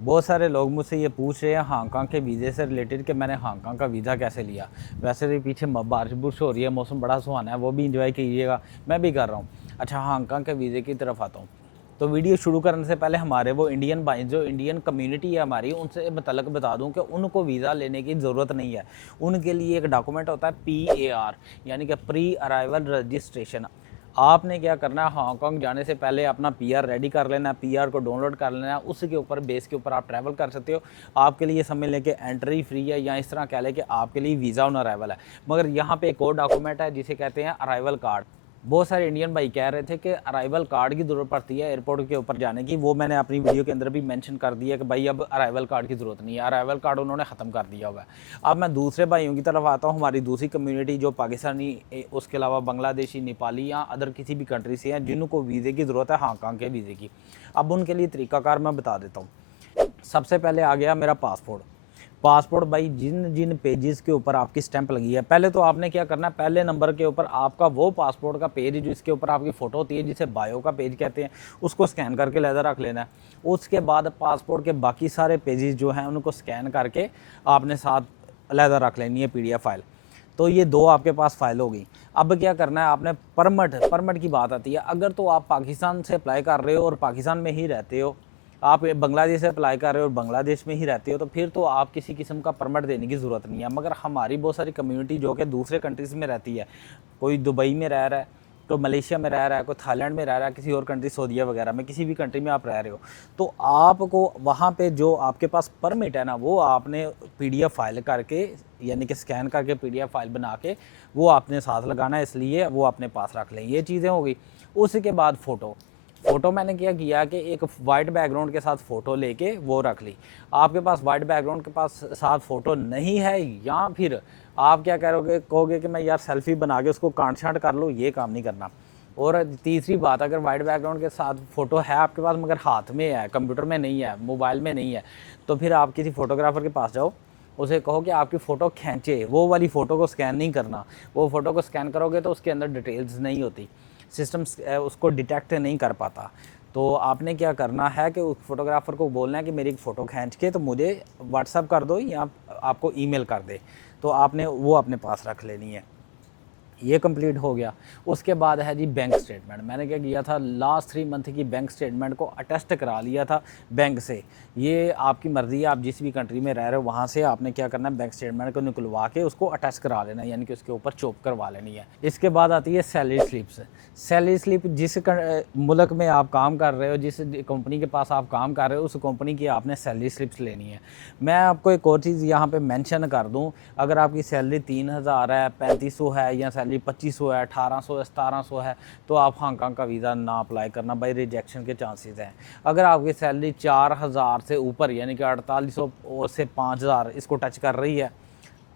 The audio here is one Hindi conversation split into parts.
बहुत सारे लोग मुझसे ये पूछ रहे हैं हांगकांग के वीज़े से रिलेटेड कि मैंने हांगकांग का वीज़ा कैसे लिया। वैसे भी पीछे बारिश बुरिश हो रही है, मौसम बड़ा सुहाना है, वो भी इंजॉय कीजिएगा, मैं भी कर रहा हूँ। अच्छा, हांगकांग के वीज़े की तरफ आता हूँ। तो वीडियो शुरू करने से पहले हमारे वो इंडियन भाई जो इंडियन कम्युनिटी है हमारी, उनसे मतलब बता दूं कि उनको वीज़ा लेने की ज़रूरत नहीं है। उनके लिए एक डॉक्यूमेंट होता है PAR, यानी कि प्री अराइवल रजिस्ट्रेशन। आपने क्या करना है, हांगकांग जाने से पहले अपना PR रेडी कर लेना है, PR को डाउनलोड कर लेना है, उसके ऊपर बेस के ऊपर आप ट्रैवल कर सकते हो। आपके लिए समझ लें कि एंट्री फ्री है, या इस तरह कह लें कि आपके लिए वीज़ा ऑन अराइवल है। मगर यहाँ पे एक और डॉक्यूमेंट है जिसे कहते हैं अराइवल कार्ड। बहुत सारे इंडियन भाई कह रहे थे कि अराइवल कार्ड की ज़रूरत पड़ती है एयरपोर्ट के ऊपर जाने की। वो मैंने अपनी वीडियो के अंदर भी मेंशन कर दिया कि भाई अब अराइवल कार्ड की ज़रूरत नहीं है, अराइवल कार्ड उन्होंने ख़त्म कर दिया हुआ है। अब मैं दूसरे भाइयों की तरफ आता हूँ, हमारी दूसरी कम्युनिटी जो पाकिस्तानी, उसके अलावा बांग्लादेशी, नेपाली या अदर किसी भी कंट्री से हैं जिनको वीज़े की ज़रूरत है, हांगकांग के वीज़े की। अब उनके लिए तरीकाकार मैं बता देता हूँ। सबसे पहले आ गया मेरा पासपोर्ट। पासपोर्ट भाई जिन जिन पेजेस के ऊपर आपकी स्टैंप लगी है, पहले तो आपने क्या करना है, पहले नंबर के ऊपर आपका वो पासपोर्ट का पेज जिसके ऊपर आपकी फ़ोटो होती है, जिसे बायो का पेज कहते हैं, उसको स्कैन करके लहदा रख लेना है। उसके बाद पासपोर्ट के बाकी सारे पेजेस जो हैं उनको स्कैन करके आपने साथ लहदा रख लेनी है PDF फाइल। तो ये दो आपके पास फाइल होगी। अब क्या करना है आपने, परमिट की बात आती है। अगर तो आप पाकिस्तान से अप्लाई कर रहे हो और पाकिस्तान में ही रहते हो, आप बांग्लादेश से अप्लाई कर रहे हो और बांग्लादेश में ही रहते हो, तो फिर तो आप किसी किस्म का परमिट देने की ज़रूरत नहीं है। मगर हमारी बहुत सारी कम्युनिटी जो कि दूसरे कंट्रीज़ में रहती है, कोई दुबई में रह रहा है, तो मलेशिया में रह रहा है, कोई थाईलैंड में रह रहा है, किसी और कंट्री सऊदीया वगैरह में, किसी भी कंट्री में आप रह रहे हो, तो आपको वहाँ पे जो आपके पास परमिट है ना, वो आपने PDF फाइल करके, यानी कि स्कैन करके PDF फाइल बना के वो आपने साथ लगाना है, इसलिए वो अपने पास रख लें। ये चीज़ें हो गई। उसके बाद फ़ोटो मैंने क्या किया कि एक वाइट बैकग्राउंड के साथ फ़ोटो लेके वो रख ली। आपके पास वाइट बैकग्राउंड के पास साथ फ़ोटो नहीं है, या फिर आप क्या कहोगे कि मैं यार सेल्फ़ी बना के उसको काट छाँट कर लूँ, ये काम नहीं करना। और तीसरी बात, अगर वाइट बैकग्राउंड के साथ फ़ोटो है आपके पास मगर हाथ में है, कंप्यूटर में नहीं है, मोबाइल में नहीं है, तो फिर आप किसी फ़ोटोग्राफ़र के पास जाओ, उसे कहो कि आपकी फ़ोटो खींचे। वो वाली फ़ोटो को स्कैन नहीं करना। वो फ़ोटो को स्कैन करोगे तो उसके अंदर डिटेल्स नहीं होती, सिस्टम उसको डिटेक्ट नहीं कर पाता। तो आपने क्या करना है कि उस फोटोग्राफ़र को बोलना है कि मेरी एक फ़ोटो खींच के तो मुझे व्हाट्सअप कर दो या आपको ईमेल कर दे, तो आपने वो अपने पास रख लेनी है। ये कंप्लीट हो गया। उसके बाद है जी बैंक स्टेटमेंट। मैंने क्या किया था, लास्ट 3 मंथ की बैंक स्टेटमेंट को अटेस्ट करा लिया था बैंक से। ये आपकी मर्ज़ी है, आप जिस भी कंट्री में रह रहे हो वहाँ से आपने क्या करना है, बैंक स्टेटमेंट को निकलवा के उसको अटेस्ट करा लेना है, यानी कि उसके ऊपर चोप करवा लेनी है। इसके बाद आती है सैलरी स्लिप्स। सैलरी स्लिप जिस मुल्क में आप काम कर रहे हो, जिस कंपनी के पास आप काम कर रहे हो, उस कंपनी की आपने सैलरी स्लिप्स लेनी है। मैं आपको एक और चीज़ यहाँ पे मेंशन कर दूँ, अगर आपकी सैलरी 3000 है, 3500 है, या सैलरी 2500 है, 1800 है, 1700 है, तो आप हांगकांग का वीज़ा ना अप्लाई करना भाई, रिजेक्शन के चांसेस हैं। अगर आपकी सैलरी 4000 से ऊपर, यानी कि 4800 और से 5000 इसको टच कर रही है,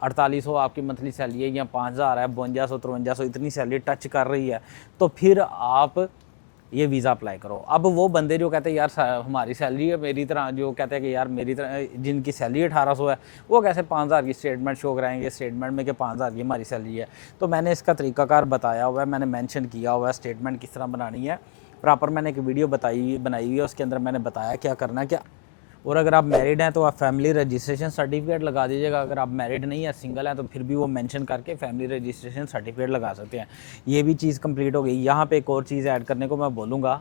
4800 आपकी मंथली सैलरी है, या 5000 है, 5200 5300 इतनी सैलरी टच कर रही है, तो फिर आप ये वीज़ा अप्लाई करो। अब वो बंदे जो कहते हैं यार हमारी सैलरी है, मेरी तरह जो कहते हैं कि यार मेरी तरह जिनकी सैलरी 1800 है, वो कैसे 5000 की स्टेटमेंट शो कराएंगे स्टेटमेंट में कि 5000 की हमारी सैलरी है। तो मैंने इसका तरीकाकार बताया हुआ है, मैंने मेंशन किया हुआ है स्टेटमेंट किस तरह बनानी है प्रॉपर। मैंने एक वीडियो बनाई हुई है, उसके अंदर मैंने बताया क्या करना है क्या। और अगर आप मैरिड हैं तो आप फैमिली रजिस्ट्रेशन सर्टिफिकेट लगा दीजिएगा। अगर आप मैरिड नहीं है, सिंगल हैं, तो फिर भी वो मेंशन करके फैमिली रजिस्ट्रेशन सर्टिफिकेट लगा सकते हैं। ये भी चीज़ कंप्लीट हो गई। यहाँ पे एक और चीज़ ऐड करने को मैं बोलूँगा,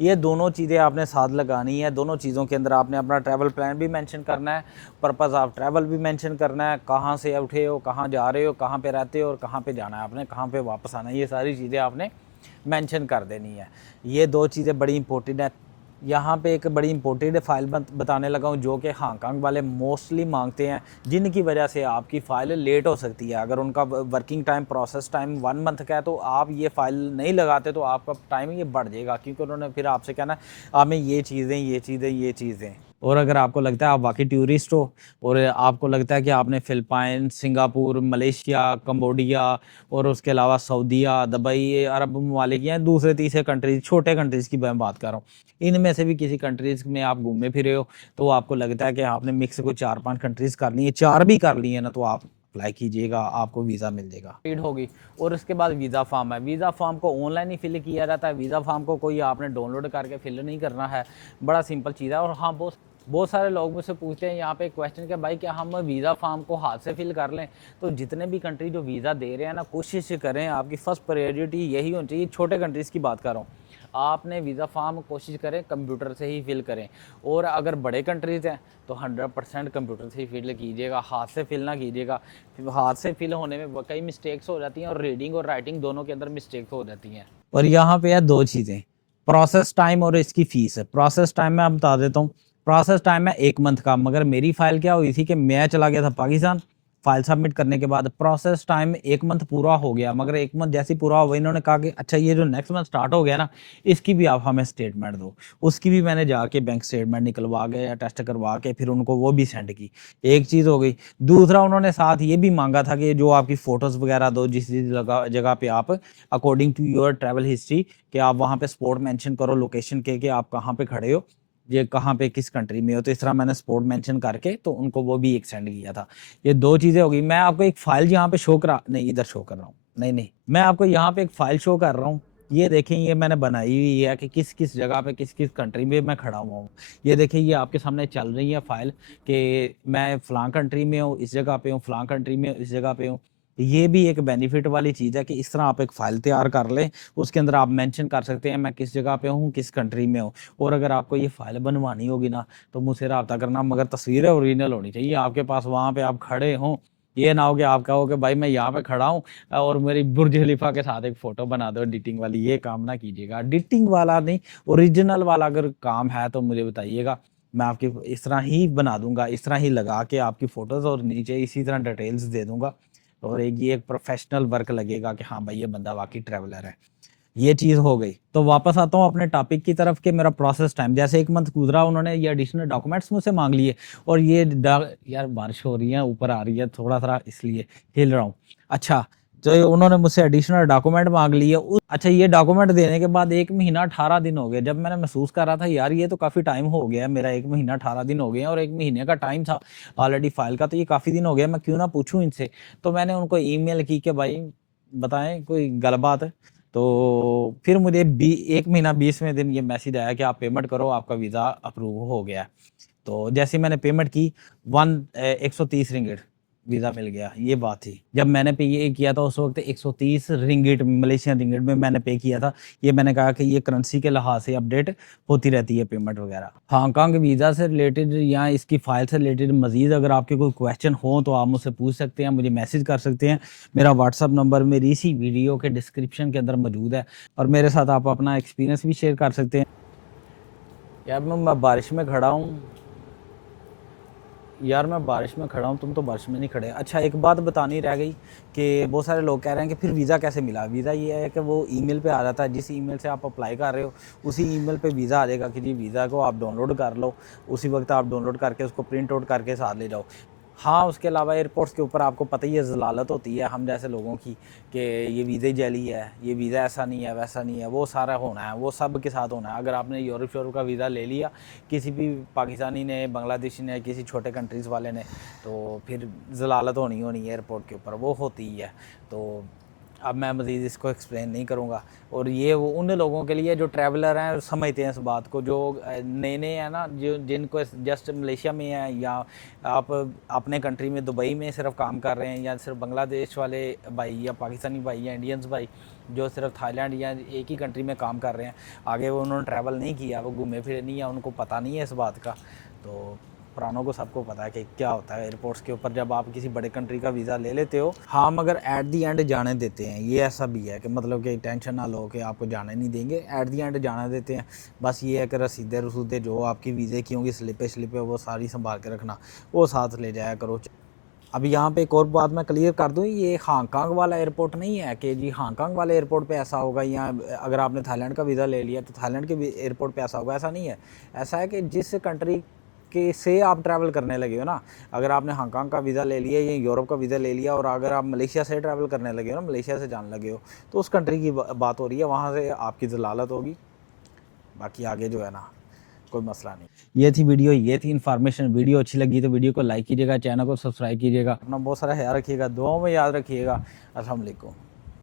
ये दोनों चीज़ें आपने साथ लगानी है। दोनों चीज़ों के अंदर आपने अपना ट्रैवल प्लान भी मेंशन करना है, पर्पज़ ऑफ ट्रैवल भी मेंशन करना है, कहाँ से उठे हो, कहाँ जा रहे हो, कहाँ पे रहते हो और कहाँ पे जाना है आपने, कहाँ पे वापस आना है, ये सारी चीज़ें आपने मेंशन कर देनी है। ये दो चीज़ें बड़ी इंपॉर्टेंट है। यहाँ पे एक बड़ी इंपॉर्टेंट फ़ाइल बताने लगा हूँ जो कि हांगकांग वाले मोस्टली मांगते हैं, जिनकी वजह से आपकी फ़ाइल लेट हो सकती है। अगर उनका working time, process time 1 month का है, तो आप ये फ़ाइल नहीं लगाते तो आपका टाइम ये बढ़ जाएगा, क्योंकि उन्होंने फिर आपसे कहना है हमें ये चीज़ें, ये चीज़ें, ये चीज़ें। और अगर आपको लगता है आप वाकई टूरिस्ट हो और आपको लगता है कि आपने फ़िलिपाइन, सिंगापुर, मलेशिया, कंबोडिया और उसके अलावा सऊदीया, दुबई, अरब ममालिक या दूसरे तीसरे कंट्रीज़, छोटे कंट्रीज़ की मैं बात कर रहा हूँ, इनमें से भी किसी कंट्रीज़ में आप घूमे फिरे हो, तो आपको लगता है कि आपने मिक्स कोई 4-5 कंट्रीज़ कर ली है, 4 भी कर ली है ना, तो आप अप्लाई कीजिएगा, आपको वीज़ा मिल जाएगा। रीड होगी। और उसके बाद वीज़ा फॉर्म है। वीज़ा फॉर्म को ऑनलाइन ही फिल किया जाता है। वीज़ा फॉर्म को कोई आपने डाउनलोड करके फिल नहीं करना है, बड़ा सिंपल चीज़ है। और हाँ, बहुत बहुत सारे लोग मुझसे पूछते हैं यहाँ पे क्वेश्चन कि भाई क्या हम वीज़ा फॉर्म को हाथ से फिल कर लें। तो जितने भी कंट्री जो वीज़ा दे रहे हैं ना, कोशिश करें, आपकी फ़र्स्ट प्रायोरिटी यही होनी चाहिए। छोटे कंट्रीज़ की बात कर रहा हूँ, आपने वीज़ा फॉर्म कोशिश करें कंप्यूटर से ही फिल करें। और अगर बड़े कंट्रीज़ हैं तो 100% कंप्यूटर से ही फिल कीजिएगा, हाथ से फिल ना कीजिएगा। हाथ से फिल होने में कई मिस्टेक्स हो जाती हैं और रीडिंग और राइटिंग दोनों के अंदर मिस्टेक्स हो जाती हैं। और यहाँ पे है दो चीज़ें, प्रोसेस टाइम और इसकी फ़ीस है। प्रोसेस टाइम मैं बता देता हूँ। प्रोसेस टाइम है 1 मंथ का, मगर मेरी फ़ाइल क्या हुई थी कि मैं चला गया था पाकिस्तान, फ़ाइल सबमिट करने के बाद प्रोसेस टाइम 1 मंथ पूरा हो गया, मगर 1 मंथ जैसे ही पूरा हुआ इन्होंने कहा कि अच्छा ये जो नेक्स्ट मंथ स्टार्ट हो गया ना, इसकी भी आप हमें स्टेटमेंट दो। उसकी भी मैंने जाके बैंक स्टेटमेंट निकलवा के या टेस्ट करवा के फिर उनको वो भी सेंड की। एक चीज़ हो गई। दूसरा उन्होंने साथ ये भी माँगा था कि जो आपकी फ़ोटोज़ वगैरह दो जिस जिस जगह जगह पे आप according to your travel history, कि आप वहाँ पे स्पॉट मेंशन करो लोकेशन के कि आप कहाँ पे खड़े हो, ये कहाँ पे किस कंट्री में हो। तो इस तरह मैंने स्पॉट मेंशन करके तो उनको वो भी एक सेंड किया था। ये 2 चीज़ें हो गई। मैं आपको एक फ़ाइल यहाँ पे शो करा नहीं, इधर शो कर रहा हूँ। नहीं, नहीं, मैं आपको यहाँ पे एक फ़ाइल शो कर रहा हूँ। ये देखें, ये मैंने बनाई हुई है कि किस-किस जगह पे किस-किस कंट्री में मैं खड़ा हुआ हूँ। ये देखिए, ये आपके सामने चल रही है फ़ाइल कि मैं फलाँ कंट्री में हूँ, इस जगह पे हूँ, फलाँ कंट्री में हूँ, इस जगह पे हूँ। ये भी एक बेनिफिट वाली चीज़ है कि इस तरह आप एक फ़ाइल तैयार कर लें, उसके अंदर आप मेंशन कर सकते हैं मैं किस जगह पे हूँ, किस कंट्री में हूँ। और अगर आपको ये फ़ाइल बनवानी होगी ना, तो मुझसे राब्ता करना, मगर तस्वीरें ओरिजिनल होनी चाहिए आपके पास, वहाँ पे आप खड़े हों। ये ना हो कि आप कहो कि भाई मैं यहाँ पे खड़ा हूँ और मेरी बुर्ज खलीफा के साथ एक फ़ोटो बना दो एडिटिंग वाली, ये काम ना कीजिएगा। एडिटिंग वाला नहीं, ओरिजिनल वाला अगर काम है तो मुझे बताइएगा, मैं आपकी इस तरह ही बना दूँगा, इस तरह ही लगा के आपकी फ़ोटोज़ और नीचे इसी तरह डिटेल्स दे दूँगा। और एक ये एक प्रोफ़ेशनल वर्क लगेगा कि हाँ भाई, ये बंदा वाक़ई ट्रैवलर है। ये चीज़ हो गई। तो वापस आता हूँ अपने टॉपिक की तरफ कि मेरा प्रोसेस टाइम जैसे 1 मंथ गुज़रा, उन्होंने ये एडिशनल डॉक्यूमेंट्स मुझसे माँग लिए। और ये डा यार बारिश हो रही है, ऊपर आ रही है थोड़ा-सा इसलिए हिल रहा हूँ। अच्छा, तो ये उन्होंने मुझसे एडिशनल डॉक्यूमेंट माँग लिए। उ अच्छा, ये डॉक्यूमेंट देने के बाद 1 महीना 18 दिन हो गए। जब मैंने महसूस करा था यार ये तो काफ़ी टाइम हो गया है, मेरा 1 महीना 18 दिन हो गए हैं और 1 महीने का टाइम था ऑलरेडी फ़ाइल का, तो ये काफ़ी दिन हो गया, मैं क्यों ना पूछूँ इनसे। तो मैंने उनको ईमेल की कि भाई बताएँ कोई गलबात है? तो फिर मुझे बी 1 महीना 20वें दिन ये मैसेज आया कि आप पेमेंट करो, आपका वीज़ा अप्रूव हो गया है। तो जैसे ही मैंने पेमेंट की 130 रिंगिट वीज़ा मिल गया, ये बात थी। जब मैंने पे ये किया था उस वक़्त 130 रिंगिट मलेशियन रिंगिट में मैंने पे किया था। ये मैंने कहा कि ये करेंसी के लिहाज़ से अपडेट होती रहती है पेमेंट वग़ैरह। हांगकांग वीज़ा से रिलेटेड या इसकी फ़ाइल से रिलेटेड मज़ीद अगर आपके कोई क्वेश्चन हो तो आप मुझसे पूछ सकते हैं, मुझे मैसेज कर सकते हैं। मेरा व्हाट्सएप नंबर मेरी इसी वीडियो के डिस्क्रिप्शन के अंदर मौजूद है और मेरे साथ आप अपना एक्सपीरियंस भी शेयर कर सकते हैं। यार मैं बारिश में खड़ा हूँ। यार मैं बारिश में खड़ा हूँ, तुम तो बारिश में नहीं खड़े। अच्छा, एक बात बतानी रह गई कि बहुत सारे लोग कह रहे हैं कि फिर वीज़ा कैसे मिला? वीज़ा ये है कि वो ईमेल पे आ जाता है, जिस ईमेल से आप अप्लाई कर रहे हो, उसी ईमेल पे वीज़ा आ जाएगा कि जी वीज़ा को आप डाउनलोड कर लो। उसी वक़्त आप डाउनलोड करके उसको प्रिंट आउट करके साथ ले जाओ। हाँ, उसके अलावा एयरपोर्ट्स के ऊपर आपको पता ही है ज़लालत होती है हम जैसे लोगों की कि ये वीज़ा जाली है, ये वीज़ा ऐसा नहीं है, वैसा नहीं है, वो सारा होना है, वो सब के साथ होना है। अगर आपने यूरोप का वीज़ा ले लिया, किसी भी पाकिस्तानी ने, बांग्लादेशी ने, किसी छोटे कंट्रीज़ वाले ने, तो फिर ज़लालत होनी है एयरपोर्ट के ऊपर, वो होती ही है। तो अब मैं मज़ीद इसको एक्सप्लेन नहीं करूँगा। और ये वो उन लोगों के लिए जो ट्रैवलर हैं समझते हैं इस बात को, जो नए-नए हैं ना, जो जिनको जस्ट मलेशिया में हैं या आप अपने कंट्री में दुबई में सिर्फ काम कर रहे हैं, या सिर्फ बांग्लादेश वाले भाई या पाकिस्तानी भाई या इंडियंस भाई जो सिर्फ थाईलैंड या एक ही कंट्री में काम कर रहे हैं, आगे वो उन्होंने ट्रैवल नहीं किया, वो घूमे फिरे नहीं, या उनको पता नहीं है इस बात का। तो पुरानों को सबको पता है कि क्या होता है एयरपोर्ट्स के ऊपर जब आप किसी बड़े कंट्री का वीज़ा ले लेते हो। हाँ, मगर एट दी एंड जाने देते हैं, ये ऐसा भी है कि मतलब कि टेंशन ना लो कि आपको जाने नहीं देंगे, एट दी एंड जाने देते हैं। बस ये है कि रसीदें-रसूदें जो आपकी वीज़े की होंगी, स्लिपें-स्लिपें वो सारी सँभाल के रखना, वो साथ ले जाया करो। अब यहाँ पे एक और बात मैं क्लियर कर दूँ, ये हांगकांग वाला एयरपोर्ट नहीं है कि जी हांगकांग वाले एयरपोर्ट पे ऐसा होगा, या अगर आपने थाईलैंड का वीज़ा ले लिया तो थाईलैंड के भी एयरपोर्ट पे ऐसा होगा, ऐसा नहीं है। ऐसा है कि जिस कंट्री के से आप ट्रैवल करने लगे हो ना, अगर आपने हांगकांग का वीज़ा ले लिया या यूरोप का वीज़ा ले लिया और अगर आप मलेशिया से ट्रैवल करने लगे हो ना, मलेशिया से जाने लगे हो, तो उस कंट्री की बात हो रही है, वहाँ से आपकी ज़लालत होगी। बाकी आगे जो है ना, कोई मसला नहीं। ये थी वीडियो, ये थी इन्फॉर्मेशन। वीडियो अच्छी लगी तो वीडियो को लाइक कीजिएगा, चैनल को सब्सक्राइब कीजिएगा, अपना बहुत सारा ख्याल रखिएगा, दुआओं में याद रखिएगा। अस्सलाम वालेकुम।